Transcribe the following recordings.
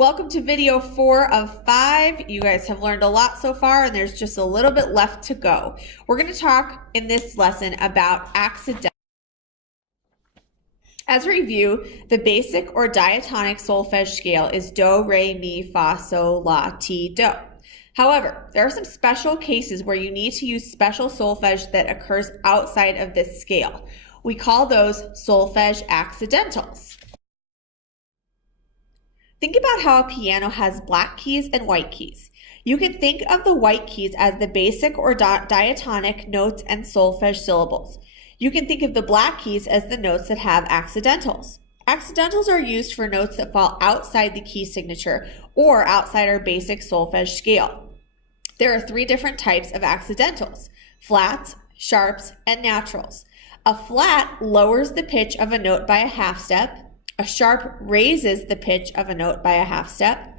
Welcome to video 4 of 5. You guys have learned a lot so far and there's just a little bit left to go. We're going to talk in this lesson about accidental. As a review, the basic or diatonic solfege scale is do, re, mi, fa, sol, la, ti, do. However, there are some special cases where you need to use special solfege that occurs outside of this scale. We call those solfege accidentals. Think about how a piano has black keys and white keys. You can think of the white keys as the basic or diatonic notes and solfege syllables. You can think of the black keys as the notes that have accidentals. Accidentals are used for notes that fall outside the key signature or outside our basic solfege scale. There are 3 different types of accidentals: flats, sharps, and naturals. A flat lowers the pitch of a note by a half step. A sharp raises the pitch of a note by a half step,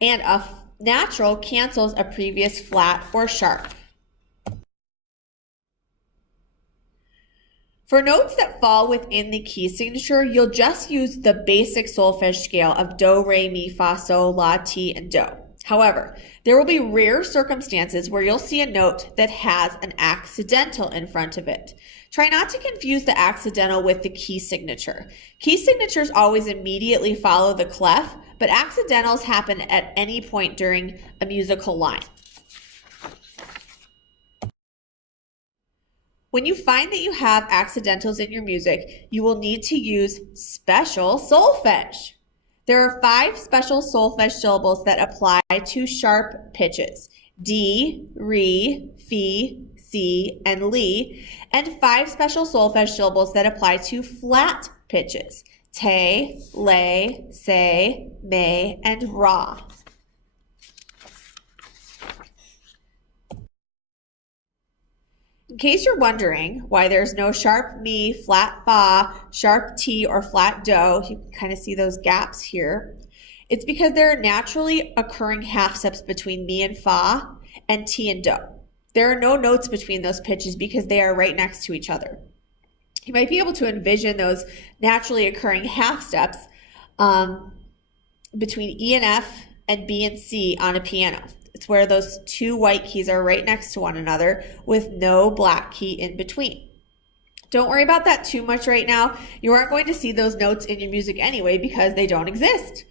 and a natural cancels a previous flat or sharp. For notes that fall within the key signature, you'll just use the basic solfege scale of do, re, mi, fa, sol, la, ti, and do. However, there will be rare circumstances where you'll see a note that has an accidental in front of it. Try not to confuse the accidental with the key signature. Key signatures always immediately follow the clef, but accidentals happen at any point during a musical line. When you find that you have accidentals in your music, you will need to use special solfege. There are 5 special solfege syllables that apply to sharp pitches: D, re, fi, si, and li, and 5 special solfege syllables that apply to flat pitches: te, le, se, me, and ra. In case you're wondering why there's no sharp mi, flat fa, sharp ti, or flat do, you can kind of see those gaps here. It's because there are naturally occurring half steps between mi and fa and ti and do. There are no notes between those pitches because they are right next to each other. You might be able to envision those naturally occurring half steps between E and F and B and C on a piano. It's where those 2 white keys are right next to one another with no black key in between. Don't worry about that too much right now. You aren't going to see those notes in your music anyway because they don't exist.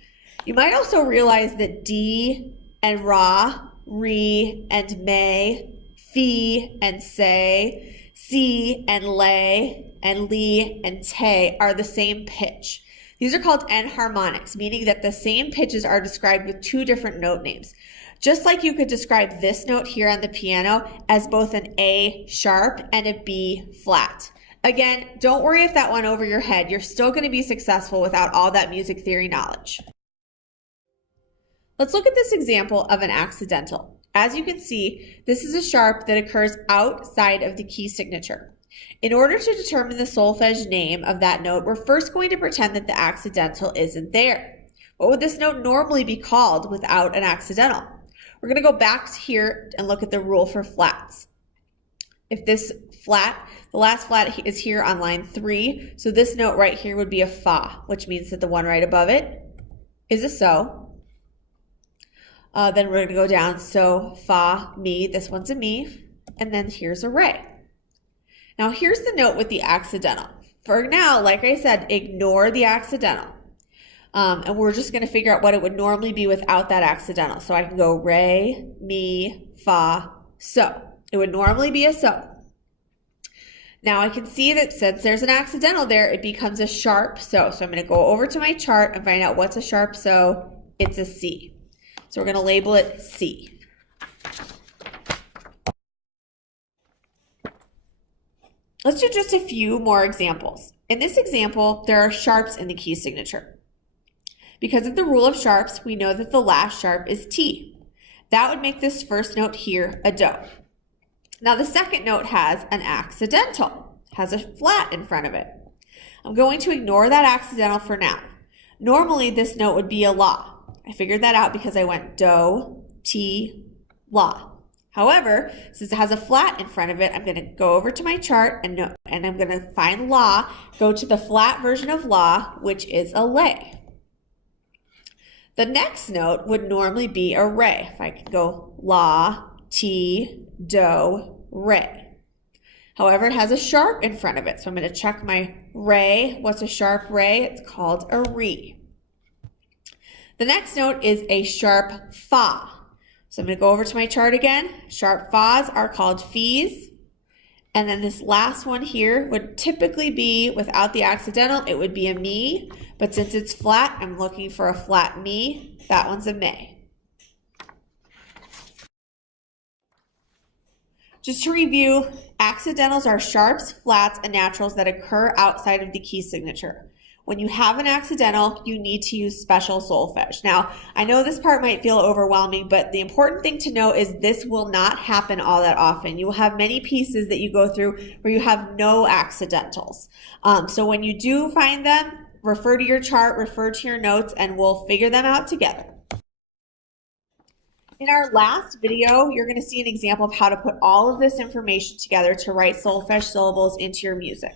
You might also realize that D and ra, re and me, fi and se, si and le, and li and te are the same pitch. These are called enharmonics, meaning that the same pitches are described with 2 different note names. Just like you could describe this note here on the piano as both an A sharp and a B flat. Again, don't worry if that went over your head. You're still going to be successful without all that music theory knowledge. Let's look at this example of an accidental. As you can see, this is a sharp that occurs outside of the key signature. In order to determine the solfege name of that note, we're first going to pretend that the accidental isn't there. What would this note normally be called without an accidental? We're going to go back here and look at the rule for flats. If this flat, the last flat is here on line 3, so this note right here would be a fa, which means that the one right above it is a so. Then we're going to go down, so, fa, mi, this one's a mi, and then here's a re. Now here's the note with the accidental. For now, like I said, ignore the accidental. And we're just going to figure out what it would normally be without that accidental. So I can go re, mi, fa, so. It would normally be a so. Now I can see that since there's an accidental there, it becomes a sharp so. So I'm going to go over to my chart and find out what's a sharp so. It's a C. So we're going to label it C. Let's do just a few more examples. In this example, there are sharps in the key signature. Because of the rule of sharps, we know that the last sharp is T. That would make this first note here a do. Now the second note has an accidental, has a flat in front of it. I'm going to ignore that accidental for now. Normally this note would be a la. I figured that out because I went do, ti, la. However, since it has a flat in front of it, I'm going to go over to my chart and I'm going to find la, go to the flat version of la, which is a le. The next note would normally be a re. If I could go la, ti, do, re. However, it has a sharp in front of it. So I'm going to check my re. What's a sharp re? It's called a re. The next note is a sharp fa. So I'm going to go over to my chart again. Sharp fas are called fees. And then this last one here would typically be, without the accidental, it would be a me. But since it's flat, I'm looking for a flat me. That one's a me. Just to review, accidentals are sharps, flats, and naturals that occur outside of the key signature. When you have an accidental, you need to use special solfege. Now, I know this part might feel overwhelming, but the important thing to know is this will not happen all that often. You will have many pieces that you go through where you have no accidentals. So when you do find them, refer to your chart, refer to your notes, and we'll figure them out together. In our last video, you're going to see an example of how to put all of this information together to write solfege syllables into your music.